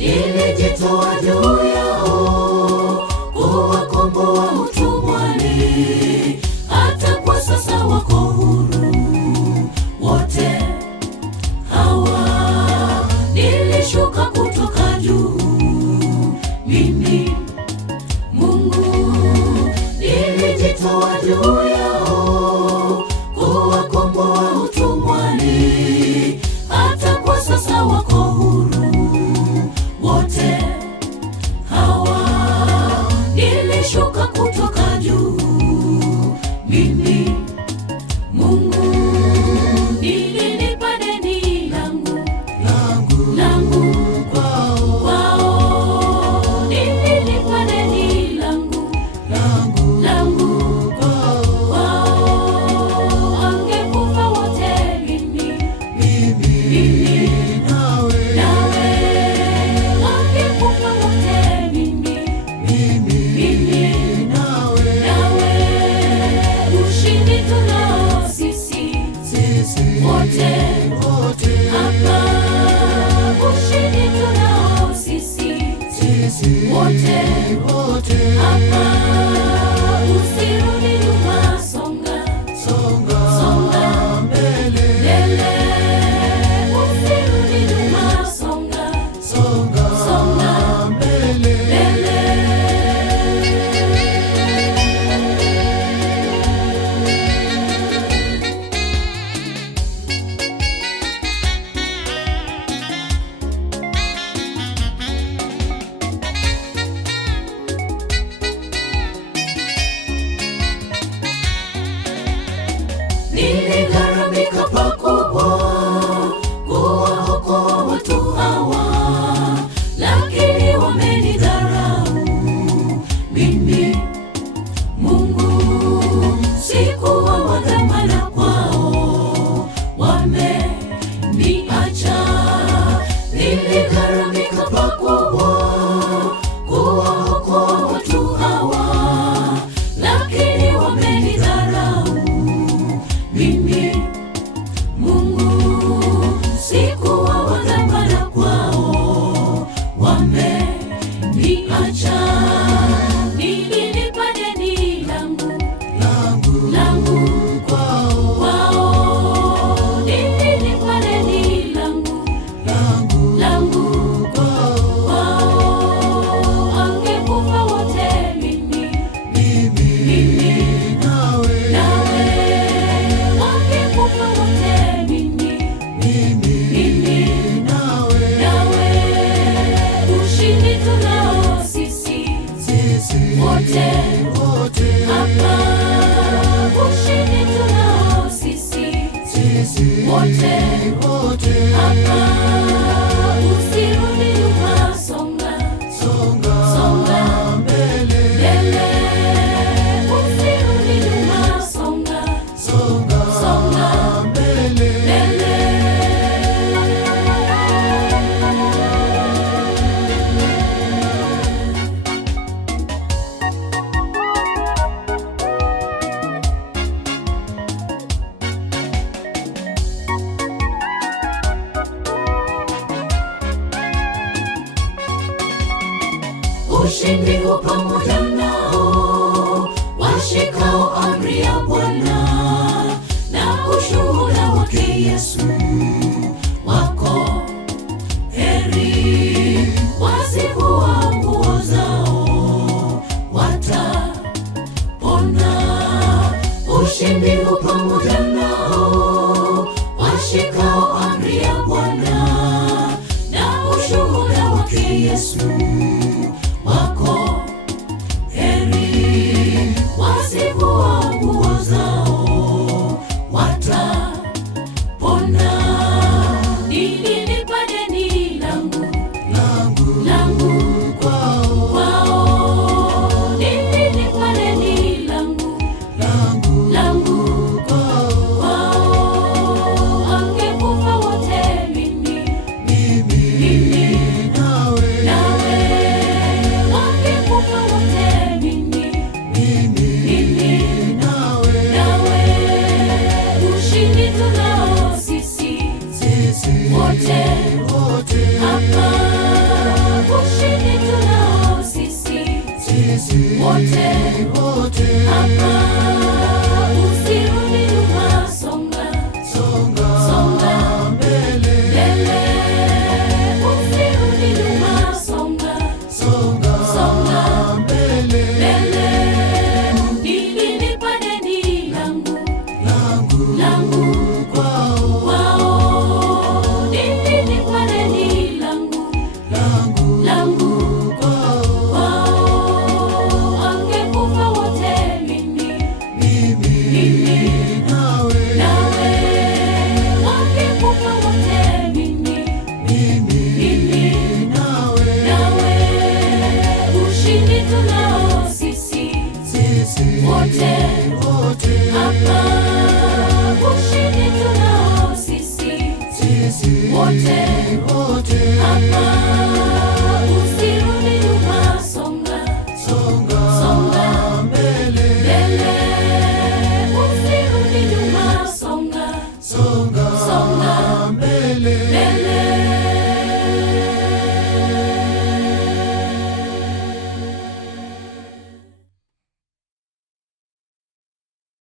nilijitoa juu yao kuwakomboa utumwani, hata kwa sasa wako huru wote hawa. Nilishuka kutoka juu, mimi Mungu, nilijitoa juu yao kuwakomboa utumwani, hata kwa sasa wako huru wote hawa. Nilishuka kutoka juu, mimi Mungu, nililipa deni langu kwao, nililipa deni langu kwao. Angekufa wote, mimi nawe, angekufa wote, mimi nawe. Ushindi tunao sisi wote hapa, ushindi tunao sisi wote hapa. Usirudi nyuma, songa mbele. Usirudi nyuma, songa mbele. Niligharamika pakubwa kuwaokoa watu hawa, lakini wamenidharau mimi Mungu. Sikuwa wa dhamana kwao, wameniacha. Niligharamika pakubwa kuwaokoa watu hawa, lakini wamenidharau mimi Mungu. Sikuwa wa dhamana kwao, wameniacha. Nililipa deni langu kwao, nililipa deni langu kwao. Angekufa wote, mimi nawe, angekufa wote, mimi nawe. Ushindi tunao sisi wote hapa, ushindi tunao sisi wote hapa. Usirudi nyuma, songa mbele. Usirudi nyuma, songa mbele. Ushindi hu pamoja nao washikao amri ya Bwana na ushuhuda wake Yesu. Wako heri wasivua nguo zao, watapona. Ushindi hu pamoja nao washikao amri ya Bwana na ushuhuda wake Yesu. Wako heri wasivua nguo zao, watapona. Nililipa deni langu kwao, nililipa deni langu kwao. Angekufa wote, mimi nawe, angekufa wote, mimi nawe. Ushindi tunao sisi wote hapa, hapa